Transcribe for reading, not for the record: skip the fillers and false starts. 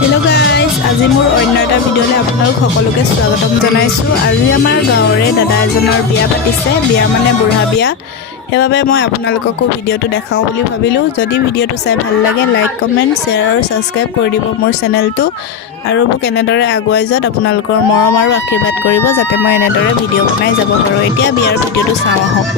Hello guys আজি মোৰ অন্য এটা ভিডিঅ'লৈ আপোনালোক সকলোকে স্বাগতম জনাইছো। আজি আমাৰ গাঁৱৰে দাদা এজনৰ বিয়া পাতিছে। বিয়া মানে বুঢ়া বিয়া। সেইবাবে মই আপোনালোককো ভিডিঅ'টো দেখাওঁ বুলি ভাবিলোঁ। যদি ভিডিঅ'টো চাই ভাল লাগে লাইক কমেন্ট শ্বেয়াৰ আৰু সাবস্ক্ৰাইব কৰি দিব মোৰ চেনেলটো আৰু মোক এনেদৰে আগুৱাই যোৱাত আপোনালোকৰ মৰম আৰু আশীৰ্বাদ কৰিব যাতে মই এনেদৰে ভিডিঅ' বনাই যাব পাৰোঁ। এতিয়া বিয়াৰ ভিডিঅ'টো চাওঁ আহক।